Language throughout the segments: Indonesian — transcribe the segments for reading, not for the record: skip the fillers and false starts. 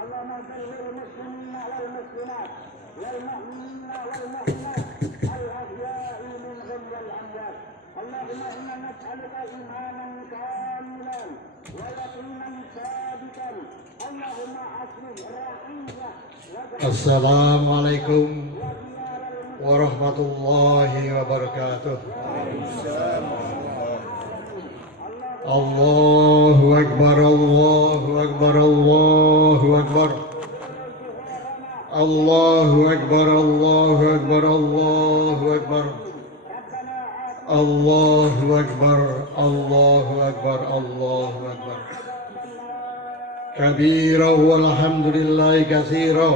اللهم اغفر للمسلمين والمسلمات والمؤمنين والمؤمنات الأحياء منهم والأموات. اللهم إنا نسألك إيمانا كاملا ويقينا ثابتا. اللهم أصلح رعية. Assalamualaikum warahmatullahi wabarakatuh. Allahu Akbar, Allahu Akbar, Allahu Akbar. Allahu Akbar, Allahu Akbar, Allahu Akbar. Allahu Akbar, Allahu Akbar, Allahu Akbar. Kabira walhamdulillahi katsira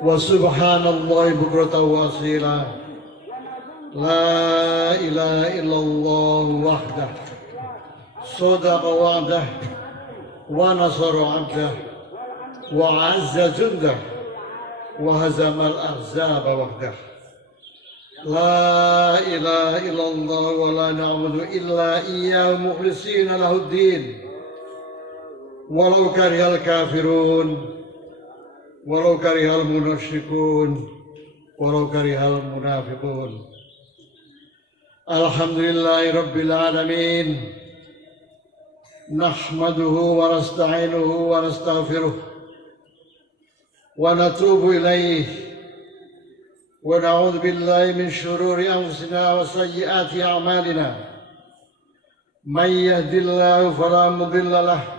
wa subhanallahi bukratan wa asila. La ilaha illallah wahdah sadaqa wa'dah wa nasara 'abdah wa 'azza jundah wa hazama al-ahzaba wahdah. La ilaha illallah wa la na'budu illa iyyahu mukhlishina lahuddin walau karihal kafirun walau karihal munasyikun walau karihal munafiqun. Alhamdulillahi rabbil alamin. Nahmaduhu wa nasta'inuhu wa nastaghfiruh wa natubu ilayh wa na'udzu billahi min shururi anfusina wa sayyiati a'malina. May yahdihillahu fala mudilla lahu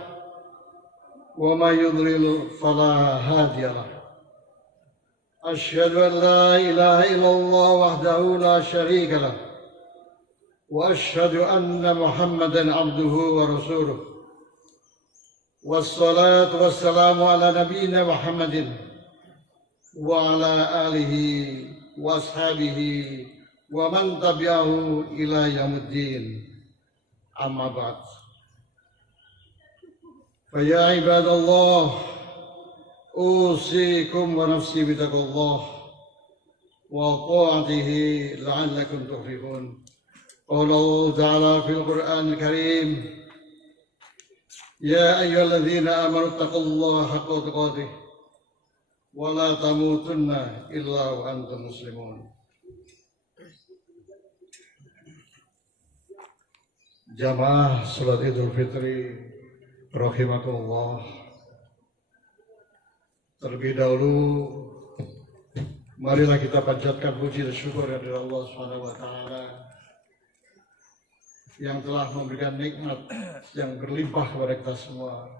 wa may yudlil fala hadiya lahu. Asyhadu an la ilaha illallah wahdahu la syarika lahu wa asyhadu anna Muhammadan abduhu wa rasuluh. Wassalatu wassalamu ala nabiyyina Muhammadin wa ala alihi wa ashabihi wa man tabi'ahu ila yaumiddin. Amma ba'd. Faya ibadallah, usikum wa nafsi bitaqwallah wa ta'atihi la'allakum tuflihun. Qala Allah Ta'ala fil Qur'anil Karim, ya ayyuhalladzina amanu taqullaha haqqa tuqatih wa la tamutunna illa wa antum muslimun. Jamaah salat Idul Fitri rahimakumullah. Terlebih dahulu marilah kita panjatkan puji dan syukur kepada Allah Subhanahu wa taala yang telah memberikan nikmat yang berlimpah kepada kita semua.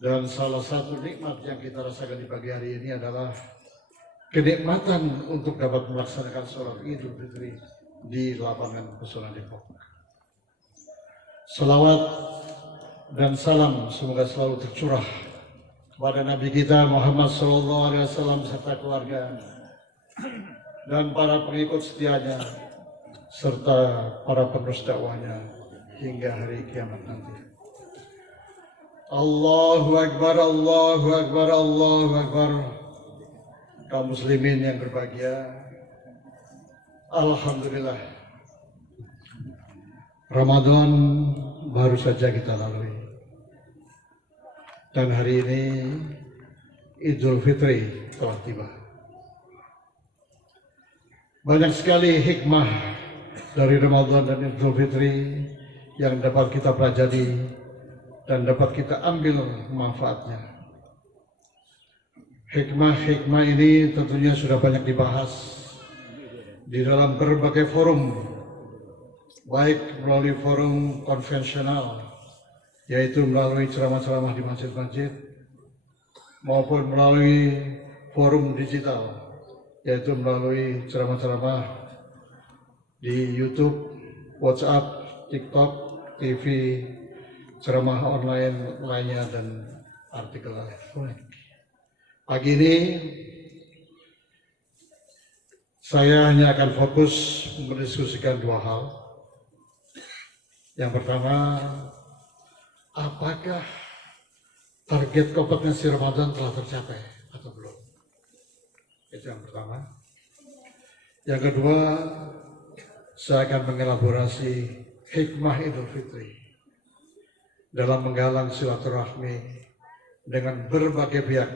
Dan salah satu nikmat yang kita rasakan di pagi hari ini adalah kenikmatan untuk dapat melaksanakan sholat Idul Fitri di lapangan Pesona Depok. Salawat dan salam semoga selalu tercurah kepada Nabi kita Muhammad SAW serta keluarga dan para pengikut setianya serta para penerus dakwahnya hingga hari kiamat nanti. Allahu Akbar, Allahu Akbar, Allahu Akbar. Kaum muslimin yang berbahagia, alhamdulillah Ramadan baru saja kita lalui. Dan hari ini Idul Fitri telah tiba. Banyak sekali hikmah dari Ramadan dan Idul Fitri yang dapat kita pelajari dan dapat kita ambil manfaatnya. Hikmah-hikmah ini tentunya sudah banyak dibahas di dalam berbagai forum, baik melalui forum konvensional, yaitu melalui ceramah-ceramah di masjid-masjid, maupun melalui forum digital, yaitu melalui ceramah-ceramah di YouTube, WhatsApp, TikTok, TV, ceramah online lainnya, dan artikel elektronik. Pagi ini saya hanya akan fokus mendiskusikan dua hal. Yang pertama, apakah target kompetensi Ramadan telah tercapai atau belum? Itu yang pertama. Yang kedua, saya akan mengelaborasi hikmah Idul Fitri dalam menggalang silaturahmi dengan berbagai pihak,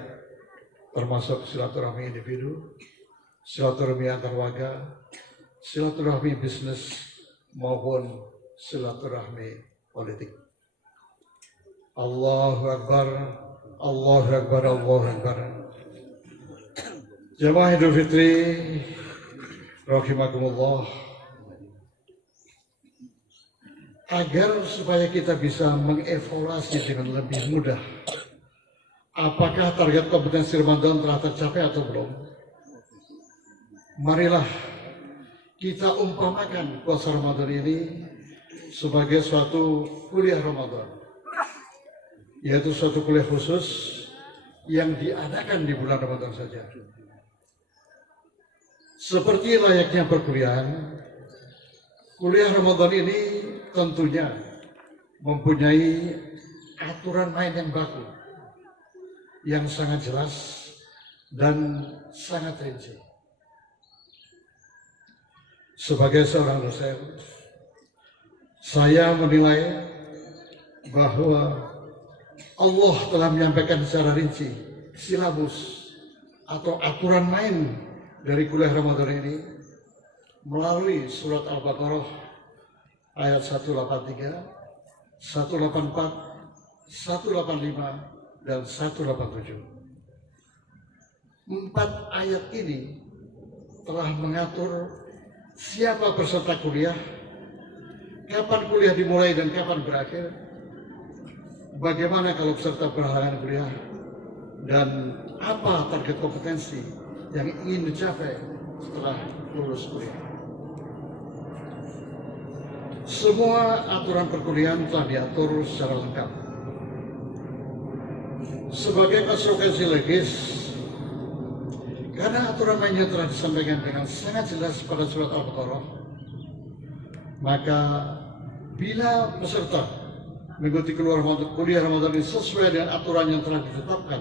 termasuk silaturahmi individu, silaturahmi antar warga, silaturahmi bisnis, maupun silaturahmi politik. Allahu Akbar, Allahu Akbar, Allahu Akbar. Jamaah Idul Fitri, rahimakumullah. Agar supaya kita bisa mengevaluasi dengan lebih mudah apakah target kompetensi Ramadan telah tercapai atau belum, marilah kita umpamakan puasa Ramadan ini sebagai suatu kuliah Ramadan, yaitu suatu kuliah khusus yang diadakan di bulan Ramadan saja. Seperti layaknya perkuliahan, kuliah Ramadan ini tentunya mempunyai aturan main yang baku, yang sangat jelas dan sangat rinci. Sebagai seorang dosen, saya menilai bahwa Allah telah menyampaikan secara rinci silabus atau aturan main dari kuliah Ramadan ini melalui surat Al-Baqarah ayat 183, 184, 185, dan 187. 4 ayat ini telah mengatur siapa peserta kuliah, kapan kuliah dimulai dan kapan berakhir, bagaimana kalau peserta berhalangan kuliah, dan apa target kompetensi yang ingin dicapai setelah lulus kuliah. Semua aturan perkuliahan telah diatur secara lengkap. Sebagai konsekuensi logis, karena aturan mainnya telah disampaikan dengan sangat jelas pada surat Al-Baqarah, maka bila peserta mengikuti kuliah Ramadan ini sesuai dengan aturan yang telah ditetapkan,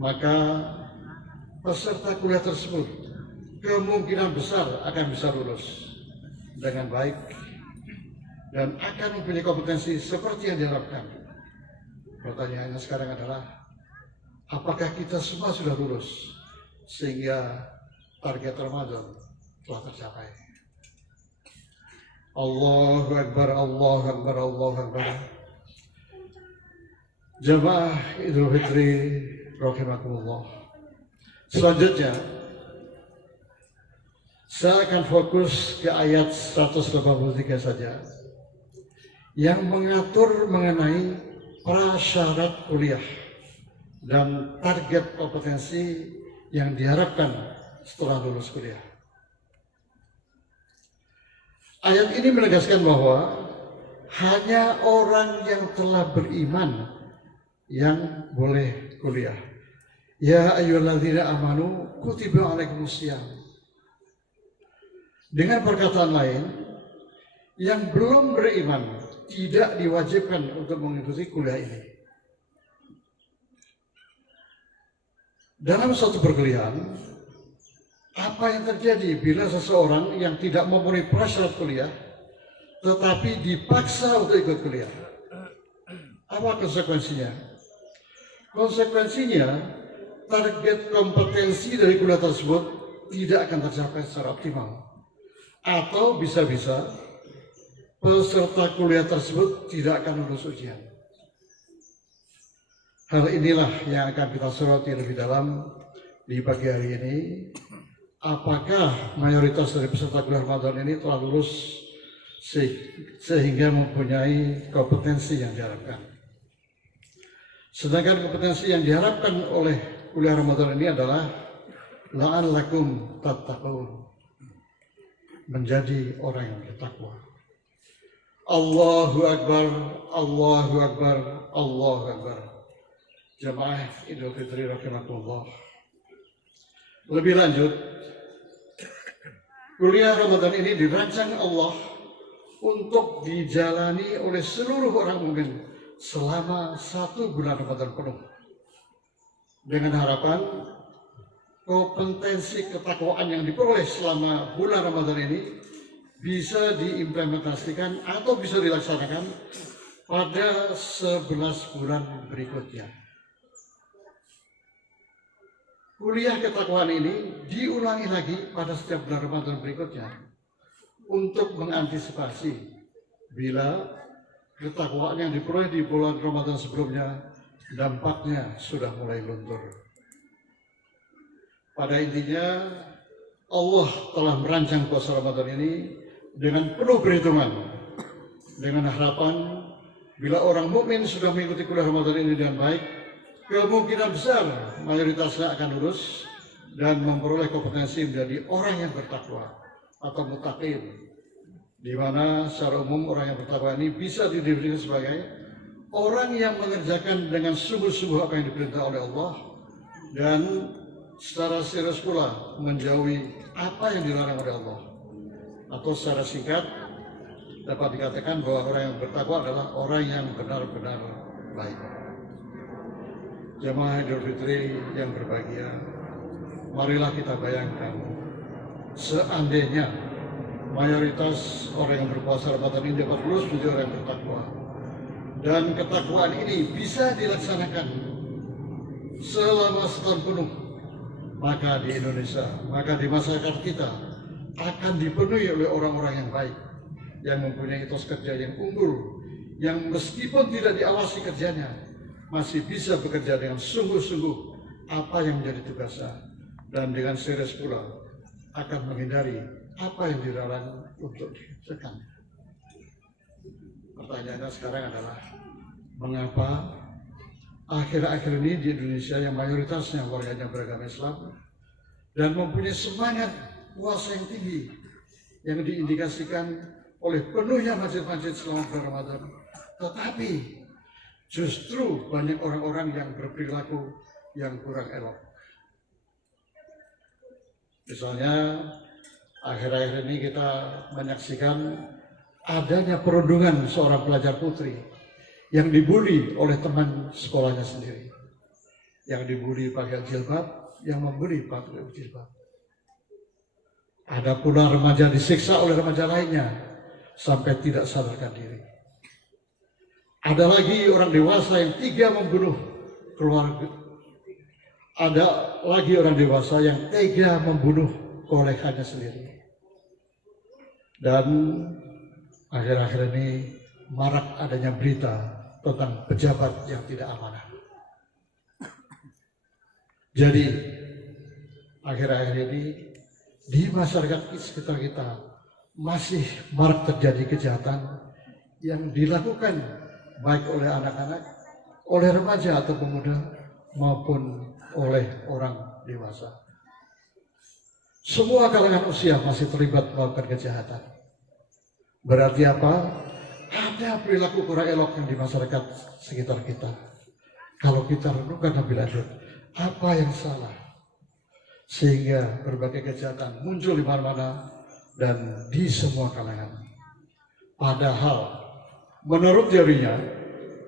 maka peserta kuliah tersebut kemungkinan besar akan bisa lulus dengan baik dan akan mempunyai kompetensi seperti yang diharapkan. Pertanyaannya sekarang adalah, apakah kita semua sudah lulus sehingga target Ramadan telah tercapai? Allahu Akbar, Allahu Akbar, Allahu Akbar. Jamaah Idul Fitri rahimakumullah. Selanjutnya saya akan fokus ke ayat 183 saja yang mengatur mengenai prasyarat kuliah dan target kompetensi yang diharapkan setelah lulus kuliah. Ayat ini menegaskan bahwa hanya orang yang telah beriman yang boleh kuliah. Ya ayyuhalladzina amanu kutiba alaikumusiyam. Dengan perkataan lain, yang belum beriman tidak diwajibkan untuk mengikuti kuliah ini. Dalam suatu perkuliahan, apa yang terjadi bila seseorang yang tidak memenuhi prasyarat kuliah tetapi dipaksa untuk ikut kuliah? Apa konsekuensinya? Konsekuensinya, target kompetensi dari kuliah tersebut tidak akan tercapai secara optimal. Atau bisa-bisa peserta kuliah tersebut tidak akan lulus ujian. Hal inilah yang akan kita soroti lebih dalam di pagi hari ini. Apakah mayoritas dari peserta kuliah Ramadan ini telah lulus sehingga mempunyai kompetensi yang diharapkan? Sedangkan kompetensi yang diharapkan oleh kuliah Ramadan ini adalah la'allakum tattaqun, menjadi orang yang bertakwa. Allahu Akbar, Allahu Akbar, Allahu Akbar. Jamaah Idul Fitri rahimakumullah. Lebih lanjut, kuliah Ramadan ini dirancang Allah untuk dijalani oleh seluruh orang mukmin selama 1 bulan Ramadan penuh, dengan harapan kompetensi ketakwaan yang diperoleh selama bulan Ramadan ini bisa diimplementasikan atau bisa dilaksanakan pada 11 bulan berikutnya. Kuliah ketakwaan ini diulangi lagi pada setiap bulan Ramadan berikutnya untuk mengantisipasi bila ketakwaan yang diperoleh di bulan Ramadan sebelumnya dampaknya sudah mulai luntur. Pada intinya Allah telah merancang puasa Ramadan ini dengan penuh perhitungan, dengan harapan bila orang mukmin sudah mengikuti kuliah Ramadan ini dengan baik, kemungkinan besar mayoritasnya akan lulus dan memperoleh kompetensi menjadi orang yang bertakwa atau muttaqin, di mana secara umum orang yang bertakwa ini bisa didefinisikan sebagai orang yang mengerjakan dengan sungguh-sungguh apa yang diperintah oleh Allah dan secara serius pula menjauhi apa yang dilarang oleh Allah. Atau secara singkat dapat dikatakan bahwa orang yang bertakwa adalah orang yang benar-benar baik. Jamaah Idul Fitri yang berbahagia, marilah kita bayangkan seandainya mayoritas orang yang berpuasa Ramadan ini dapat lulus menjadi orang yang bertakwa, dan ketakwaan ini bisa dilaksanakan selama setahun penuh, maka di Indonesia, maka di masyarakat kita akan dipenuhi oleh orang-orang yang baik, yang mempunyai etos kerja yang unggul, yang meskipun tidak diawasi kerjanya, masih bisa bekerja dengan sungguh-sungguh apa yang menjadi tugasnya, dan dengan serius pula akan menghindari apa yang dilarang untuk ditekan. Pertanyaannya sekarang adalah, mengapa akhir-akhir ini di Indonesia yang mayoritasnya warganya beragama Islam dan mempunyai semangat puasa yang tinggi yang diindikasikan oleh penuhnya masjid-masjid selama bulan Ramadan, tetapi justru banyak orang-orang yang berperilaku yang kurang elok. Misalnya akhir-akhir ini kita menyaksikan adanya perundungan seorang pelajar putri yang dibully oleh teman sekolahnya sendiri, yang dibully pakai jilbab, yang membuli pakai jilbab. Ada pula remaja disiksa oleh remaja lainnya sampai tidak sadarkan diri. Ada lagi orang dewasa yang tega membunuh keluarga. Ada lagi orang dewasa yang tega membunuh kolegannya sendiri. Dan akhir-akhir ini marak adanya berita tentang pejabat yang tidak amanah. Jadi akhir-akhir ini di masyarakat sekitar kita masih marak terjadi kejahatan yang dilakukan baik oleh anak-anak, oleh remaja atau pemuda, maupun oleh orang dewasa. Semua kalangan usia masih terlibat melakukan kejahatan. Berarti apa? Ada perilaku kurang elok yang di masyarakat sekitar kita. Kalau kita renungkan lebih lanjut, apa yang salah sehingga berbagai kejahatan muncul di mana-mana dan di semua kalangan? Padahal menurut teorinya,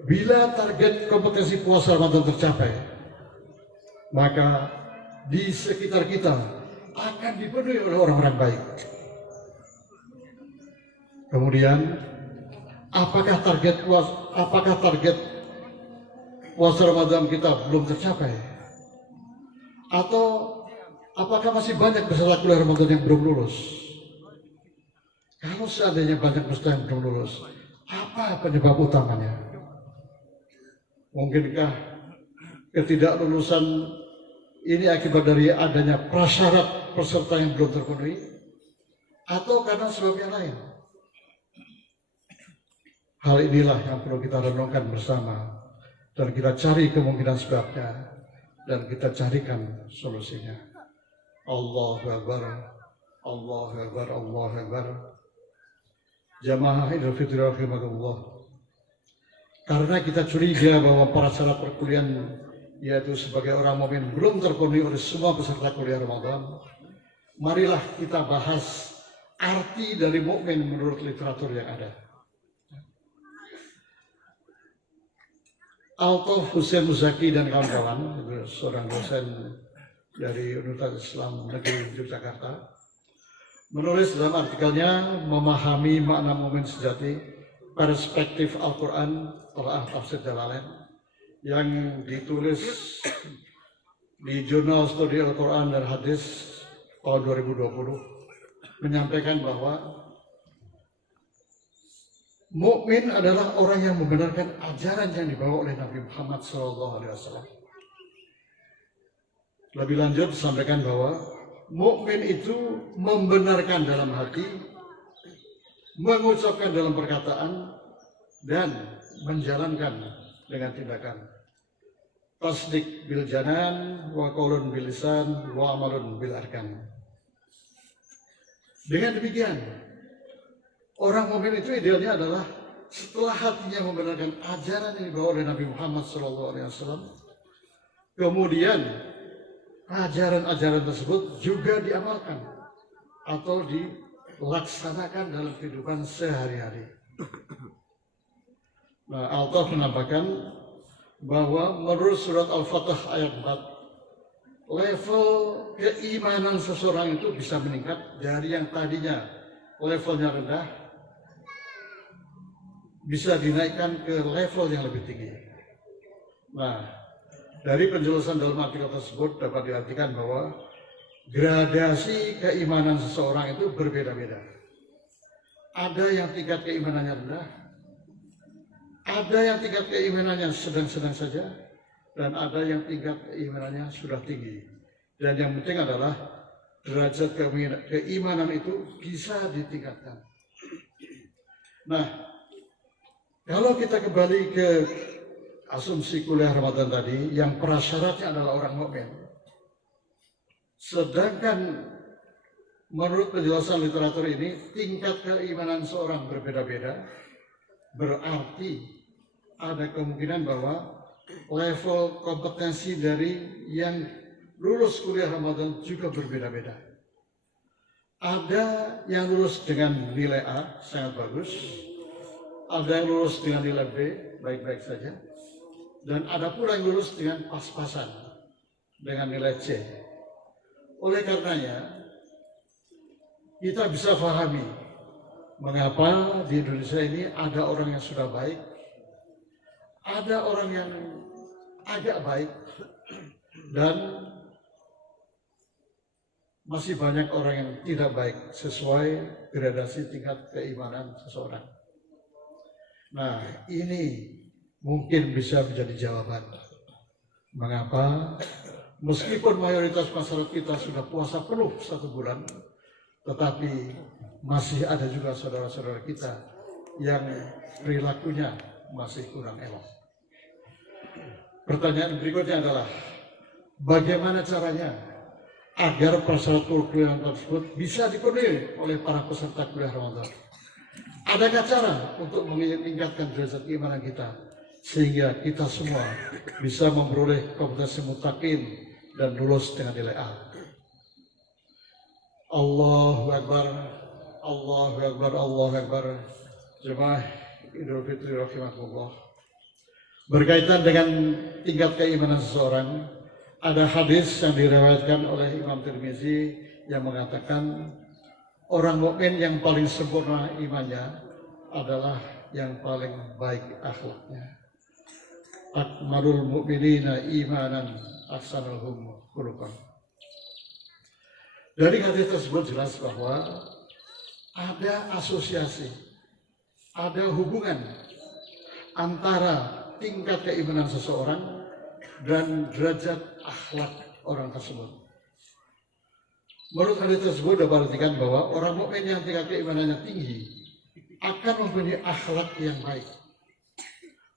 bila target kompetensi puasa Ramadan tercapai, maka di sekitar kita akan dipenuhi oleh orang-orang baik. Kemudian, apakah target puasa Ramadan kita belum tercapai? Atau apakah masih banyak peserta kuliah Ramadan yang belum lulus? Kalau seandainya banyak peserta yang belum lulus, apa penyebab utamanya? Mungkinkah ketidaklulusan ini akibat dari adanya prasyarat peserta yang belum terpenuhi? Atau karena sebab yang lain? Hal inilah yang perlu kita renungkan bersama dan kita cari kemungkinan sebabnya dan kita carikan solusinya. Allahu Akbar, Allahu Akbar, Allahu Akbar. Jamaah Idul Fitri rahimakumullah. Karena kita curiga bahwa para syarat perkuliahan, yaitu sebagai orang mukmin, belum terpenuhi oleh semua peserta kuliah Ramadan, marilah kita bahas arti dari mukmin menurut literatur yang ada. Altaf Hussein Muzaki dan kawan-kawan, seorang dosen dari Universitas Islam Negeri Yogyakarta, menulis dalam artikelnya Memahami Makna Mukmin Sejati perspektif Al-Quran telah tafsir Jalalain yang ditulis di Jurnal Studi Al-Quran dan Hadis tahun 2020 menyampaikan bahwa mukmin adalah orang yang membenarkan ajaran yang dibawa oleh Nabi Muhammad SAW. Lebih lanjut disampaikan bahwa mukmin itu membenarkan dalam hati, mengucapkan dalam perkataan, dan menjalankan dengan tindakan. Tasdik bil janan, wa qaulun bil lisan, wa amalun bil arkan. Dengan demikian, orang mukmin itu idealnya adalah setelah hatinya membenarkan ajaran yang dibawa oleh Nabi Muhammad SAW, kemudian ajaran-ajaran tersebut juga diamalkan atau dilaksanakan dalam kehidupan sehari-hari. Nah, Allah menambahkan bahwa menurut surat Al-Fatah ayat 4, level keimanan seseorang itu bisa meningkat dari yang tadinya levelnya rendah, bisa dinaikkan ke level yang lebih tinggi. Nah, dari penjelasan dalam artikel tersebut dapat diartikan bahwa gradasi keimanan seseorang itu berbeda-beda. Ada yang tingkat keimanannya rendah, ada yang tingkat keimanannya sedang-sedang saja, dan ada yang tingkat keimanannya sudah tinggi. Dan yang penting adalah derajat keimanan itu bisa ditingkatkan. Nah, kalau kita kembali ke asumsi kuliah Ramadan tadi, yang prasyaratnya adalah orang mukmin. Sedangkan menurut penjelasan literatur ini, tingkat keimanan seorang berbeda-beda, berarti ada kemungkinan bahwa level kompetensi dari yang lulus kuliah Ramadan juga berbeda-beda. Ada yang lulus dengan nilai A, sangat bagus. Ada yang lulus dengan nilai B, baik-baik saja. Dan ada pula yang lulus dengan pas-pasan, dengan nilai C. Oleh karenanya, kita bisa pahami mengapa di Indonesia ini ada orang yang sudah baik, ada orang yang agak baik, dan masih banyak orang yang tidak baik sesuai gradasi tingkat keimanan seseorang. Nah, ini mungkin bisa menjadi jawaban mengapa meskipun mayoritas masyarakat kita sudah puasa penuh 1 bulan, tetapi masih ada juga saudara-saudara kita yang perilakunya masih kurang elok. Pertanyaan berikutnya adalah, bagaimana caranya agar prasyarat kuliah tersebut bisa dipenuhi oleh para peserta kuliah Ramadan? Adakah cara untuk meningkatkan derajat keimanan kita sehingga kita semua bisa memperoleh kompetensi muttaqin dan lulus dengan nilai A? Allahu Akbar, Allahu Akbar, Allahu Akbar. Jemaah Idul Fitri rahimakumullah. Berkaitan dengan tingkat keimanan seseorang, ada hadis yang diriwayatkan oleh Imam Tirmizi yang mengatakan orang mukmin yang paling sempurna imannya adalah yang paling baik akhlaknya. Akmalul mu'minina imanan ahsanuhum khuluqan. Dari hadis tersebut jelas bahwa ada asosiasi, ada hubungan antara tingkat keimanan seseorang dan derajat akhlak orang tersebut. Menurut hadis tersebut dapat diartikan bahwa orang mukmin yang tingkat keimanannya tinggi akan mempunyai akhlak yang baik.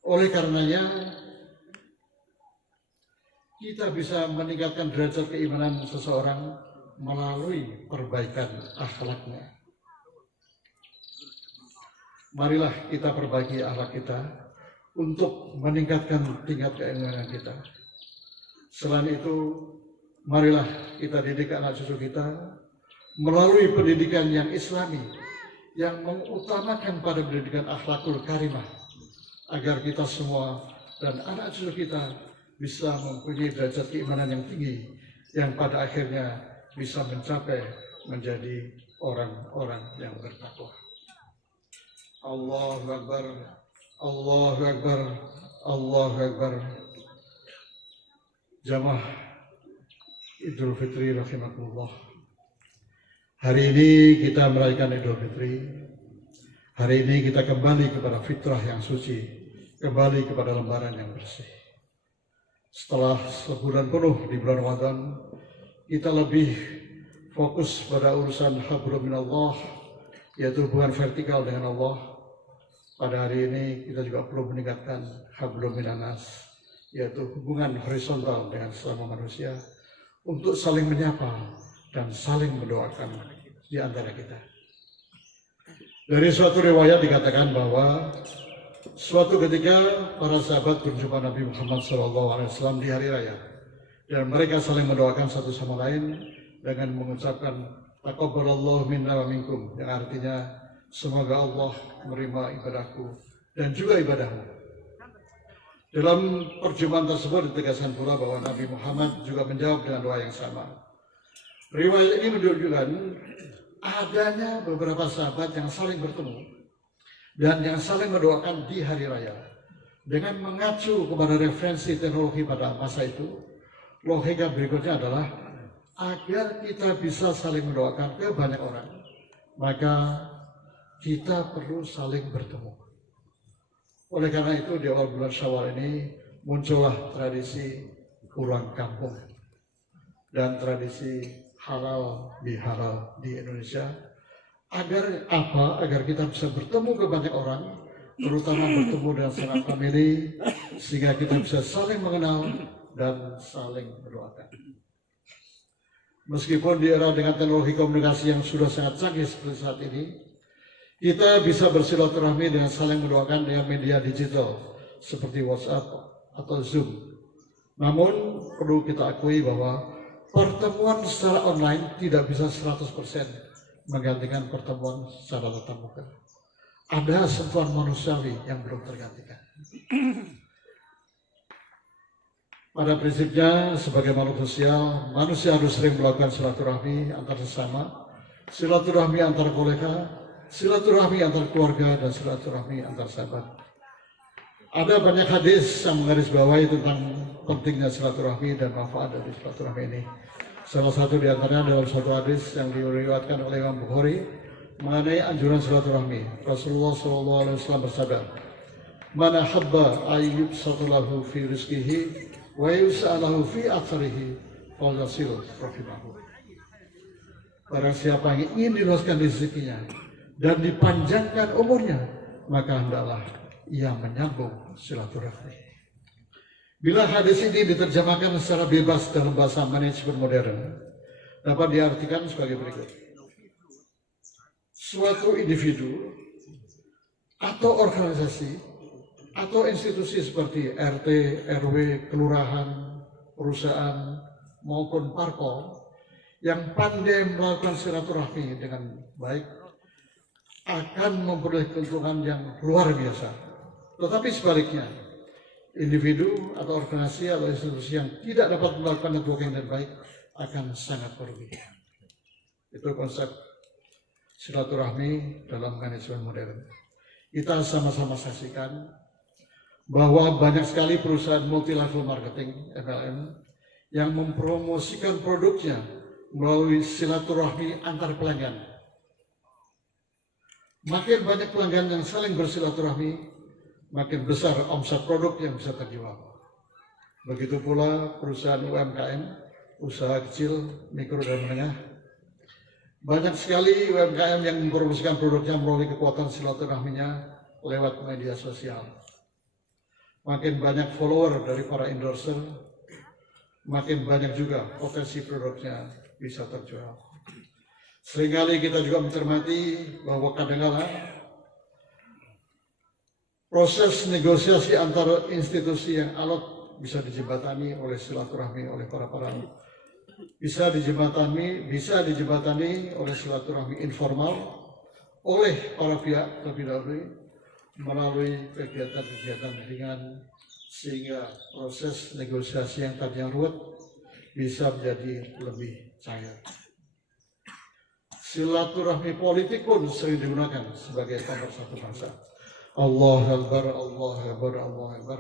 Oleh karenanya kita bisa meningkatkan derajat keimanan seseorang melalui perbaikan akhlaknya. Marilah kita perbaiki akhlak kita untuk meningkatkan tingkat keimanan kita. Selain itu, marilah kita didik anak cucu kita melalui pendidikan yang islami, yang mengutamakan pada pendidikan akhlakul karimah, agar kita semua dan anak cucu kita bisa mempunyai derajat keimanan yang tinggi, yang pada akhirnya bisa mencapai menjadi orang-orang yang bertakwa. Allahu Akbar, Allahu Akbar, Allahu Akbar. Jamaah Idul Fitri rahimakumullah. Hari ini kita merayakan Idul Fitri. Hari ini kita kembali kepada fitrah yang suci, kembali kepada lembaran yang bersih. Setelah sebulan penuh di bulan Ramadan, kita lebih fokus pada urusan hablum minallah, yaitu hubungan vertikal dengan Allah. Pada hari ini kita juga perlu meningkatkan hablum minannas, yaitu hubungan horizontal dengan sesama manusia untuk saling menyapa dan saling mendoakan di antara kita. Dari suatu riwayat dikatakan bahwa suatu ketika para sahabat berjumpa Nabi Muhammad SAW di hari raya, dan mereka saling mendoakan satu sama lain dengan mengucapkan taqabbalallahu minna wa minkum, yang artinya semoga Allah menerima ibadahku dan juga ibadahmu. Dalam perjumpaan tersebut ditegaskan pula bahwa Nabi Muhammad juga menjawab dengan doa yang sama. Riwayat ini menunjukkan adanya beberapa sahabat yang saling bertemu dan yang saling mendoakan di hari raya. Dengan mengacu kepada referensi teknologi pada masa itu, logika berikutnya adalah agar kita bisa saling mendoakan ke banyak orang, maka kita perlu saling bertemu. Oleh karena itu di awal bulan Syawal ini muncullah tradisi pulang kampung dan tradisi halal bihalal di Indonesia. Agar apa? Agar kita bisa bertemu ke banyak orang, terutama bertemu dengan sanak famili, sehingga kita bisa saling mengenal dan saling mendoakan. Meskipun di era dengan teknologi komunikasi yang sudah sangat canggih seperti saat ini, kita bisa bersilaturahmi dengan saling mendoakan dengan media digital seperti WhatsApp atau Zoom. Namun perlu kita akui bahwa pertemuan secara online tidak bisa 100% menggantikan pertemuan secara tatap muka. Ada sentuhan manusiawi yang belum tergantikan. Pada prinsipnya, sebagai makhluk sosial, manusia harus sering melakukan silaturahmi antar sesama, silaturahmi antar kolega, silaturahmi antar keluarga, dan silaturahmi antar sahabat. Ada banyak hadis yang menggarisbawahi tentang pentingnya silaturahmi dan manfaat dari silaturahmi ini. Salah satu di antaranya dalam satu hadis yang diriwayatkan oleh Imam Bukhari mengenai anjuran silaturahmi. Rasulullah SAW bersabda, "Man ahabba ayyub satulahu fi rizqihi wa yus'alahu fi atharihi falyasil rahimahu." Barang siapa yang ingin diluaskan rezekinya dan dipanjangkan umurnya, maka hendaklah ia menyambung silaturahmi. Bila hadis ini diterjemahkan secara bebas dalam bahasa manajemen modern, dapat diartikan sebagai berikut. Suatu individu atau organisasi atau institusi seperti RT, RW, kelurahan, perusahaan, maupun parpol yang pandai melakukan silaturahmi dengan baik akan memperoleh keuntungan yang luar biasa. Tetapi sebaliknya, individu atau organisasi atau institusi yang tidak dapat melakukan networking dengan baik akan sangat merugi. Itu konsep silaturahmi dalam manajemen modern. Kita sama-sama saksikan bahwa banyak sekali perusahaan multi-level marketing (MLM) yang mempromosikan produknya melalui silaturahmi antar pelanggan. Makin banyak pelanggan yang saling bersilaturahmi, makin besar omset produk yang bisa terjual. Begitu pula perusahaan UMKM, usaha kecil, mikro dan menengah. Banyak sekali UMKM yang mempromosikan produknya melalui kekuatan silaturahminya lewat media sosial. Makin banyak follower dari para endorser, makin banyak juga potensi produknya bisa terjual. Seringkali kita juga mencermati bahwa kadang-kala proses negosiasi antara institusi yang alot bisa dijembatani oleh silaturahmi oleh para bisa dijembatani oleh silaturahmi informal oleh para pihak terlebih dahulu melalui kegiatan-kegiatan ringan, sehingga proses negosiasi yang tadinya ruwet bisa menjadi lebih cair. silaturahmi politik pun sering digunakan sebagai pemersatu bangsa. Allahu Akbar, Allahu Akbar, Allahu Akbar.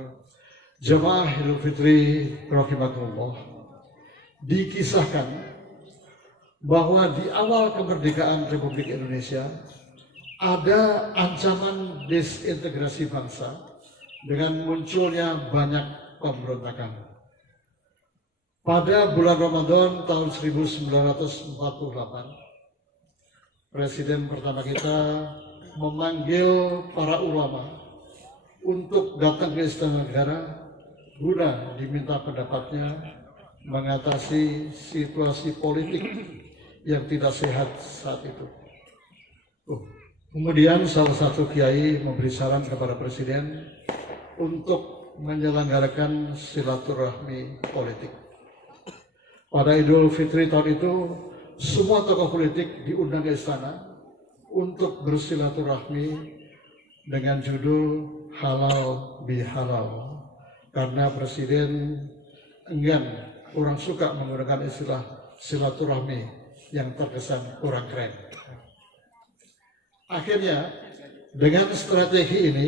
Jamaah Idul Fitri rahimakumullah. Dikisahkan bahwa di awal kemerdekaan Republik Indonesia ada ancaman desintegrasi bangsa dengan munculnya banyak pemberontakan. Pada bulan Ramadan tahun 1948, Presiden pertama kita memanggil para ulama untuk datang ke Istana Negara guna diminta pendapatnya mengatasi situasi politik yang tidak sehat saat itu. Kemudian salah satu kiai memberi saran kepada Presiden untuk menyelenggarakan silaturahmi politik. Pada Idul Fitri tahun itu, semua tokoh politik diundang ke istana untuk bersilaturahmi dengan judul halal bihalal. Karena Presiden enggan, kurang suka menggunakan istilah silaturahmi yang terkesan kurang keren. Akhirnya, dengan strategi ini,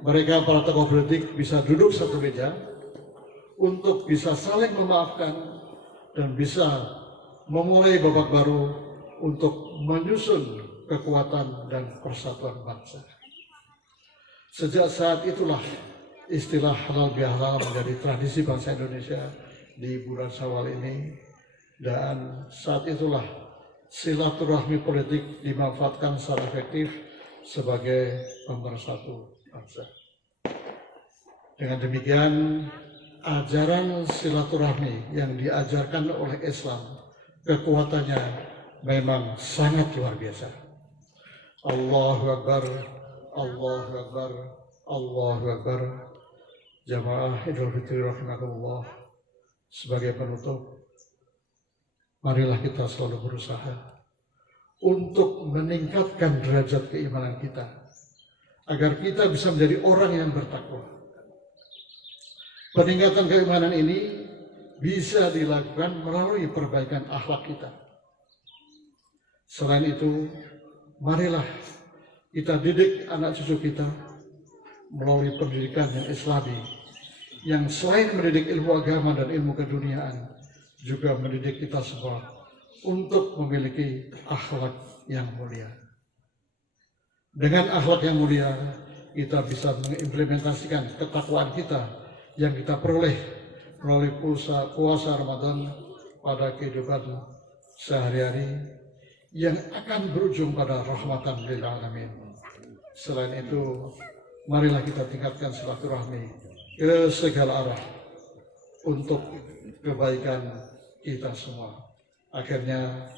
mereka para tokoh politik bisa duduk satu meja untuk bisa saling memaafkan dan bisa memulai babak baru untuk menyusun kekuatan dan persatuan bangsa. Sejak saat itulah istilah halal bihalal menjadi tradisi bangsa Indonesia di bulan Syawal ini, dan saat itulah silaturahmi politik dimanfaatkan secara efektif sebagai pemersatu bangsa. Dengan demikian, ajaran silaturahmi yang diajarkan oleh Islam, kekuatannya memang sangat luar biasa. Allahu Akbar, Allahu Akbar, Allahu Akbar. Jamaah Idul Fitri rahimakumullah, sebagai penutup, marilah kita selalu berusaha untuk meningkatkan derajat keimanan kita, agar kita bisa menjadi orang yang bertakwa. Peningkatan keimanan ini bisa dilakukan melalui perbaikan akhlak kita. Selain itu, marilah kita didik anak cucu kita melalui pendidikan yang islami, yang selain mendidik ilmu agama dan ilmu keduniaan, juga mendidik kita semua untuk memiliki akhlak yang mulia. Dengan akhlak yang mulia, kita bisa mengimplementasikan ketakwaan kita yang kita peroleh melalui puasa Ramadan pada kehidupan sehari-hari yang akan berujung pada rahmatan lil alamin. Selain itu, marilah kita tingkatkan silaturahmi ke segala arah untuk kebaikan kita semua. Akhirnya,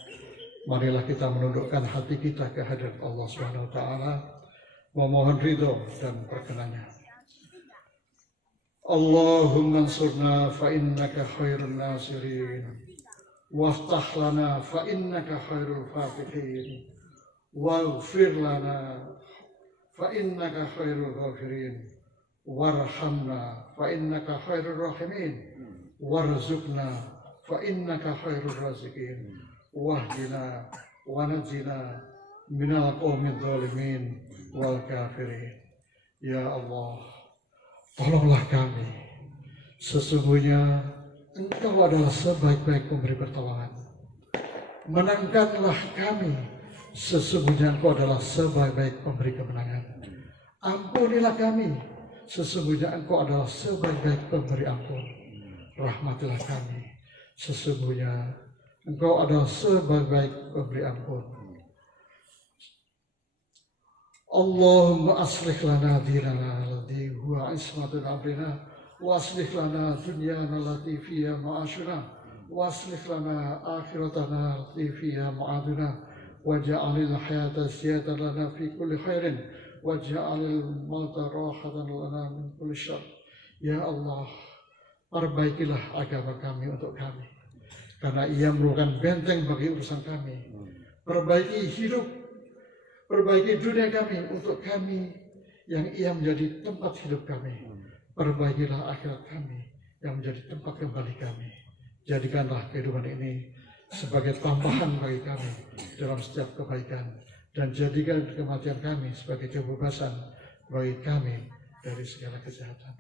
marilah kita menundukkan hati kita ke hadirat Allah Subhanahu wa taala, memohon ridho dan perkenannya. Allahumma ansurna fa innaka khairun nasirin, waftah lana fa innaka khairul fatihin, waghfir lana fa innaka khairul ghafirin, warhamna fa innaka khairur rahimin, warzuqna fa innaka khairur raziqin, wahdina wa najina minal qaumidz zalimin wal kafirin. Ya Allah, tolonglah kami, sesungguhnya Engkau adalah sebaik-baik pemberi pertolongan. Menangkanlah kami, sesungguhnya Engkau adalah sebaik-baik pemberi kemenangan. Ampunilah kami, sesungguhnya Engkau adalah sebaik-baik pemberi ampun. Rahmatilah kami, sesungguhnya Engkau adalah sebaik-baik pemberi ampun. Allahumma aslih lana dinana alladhi huwa ismatun amrina, wa aslih lana dunyana allati fiha ma'ashuna, wa aslih lana akhiratana allati fiha ma'aduna, waj'alil hayata ziyadatan lana fi kulli khairin, waj'alil mauta rahatan lana min kulli syarr. Ya Allah, perbaikilah agama kami untuk kami, karena ia merupakan benteng bagi urusan kami. Perbaiki dunia kami untuk kami, yang ia menjadi tempat hidup kami. Perbaikilah akhirat kami yang menjadi tempat kembali kami. Jadikanlah kehidupan ini sebagai tambahan bagi kami dalam setiap kebaikan, dan jadikan kematian kami sebagai kebebasan bagi kami dari segala kejahatan.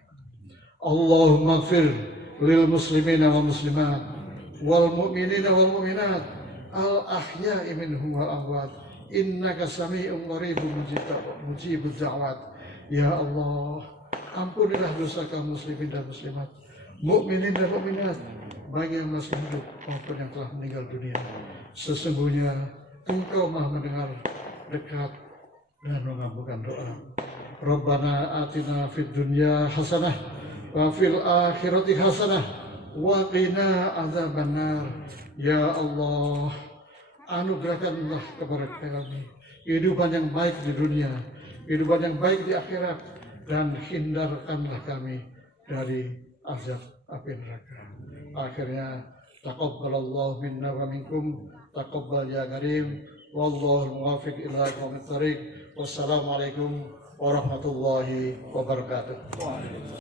Allahumma ighfir lil muslimina wal muslimat wal mu'minina wal mu'minat al ahya'i minhum wal amwat innaka sami'un qaribun mujibud da'wat. Ya Allah, ampunilah dosa kaum muslimin dan muslimat, mukminin dan mukminat, baik yang masih hidup maupun yang telah meninggal dunia. Sesungguhnya Engkau Maha mendengar, dekat, dan mengabulkan doa. Rabbana atina fid dunya hasanah wa fil akhirati hasanah wa qina adzabannar. Ya Allah, anugerahkanlah kepada kami kehidupan yang baik di dunia, kehidupan yang baik di akhirat, dan hindarkanlah kami dari azab api neraka. Akhirnya, taqabbalallahu minna wa minkum, taqabbal ya karim, wallahu muwaffiq ila aqwamit thariq. Wassalamualaikum warahmatullahi wabarakatuh.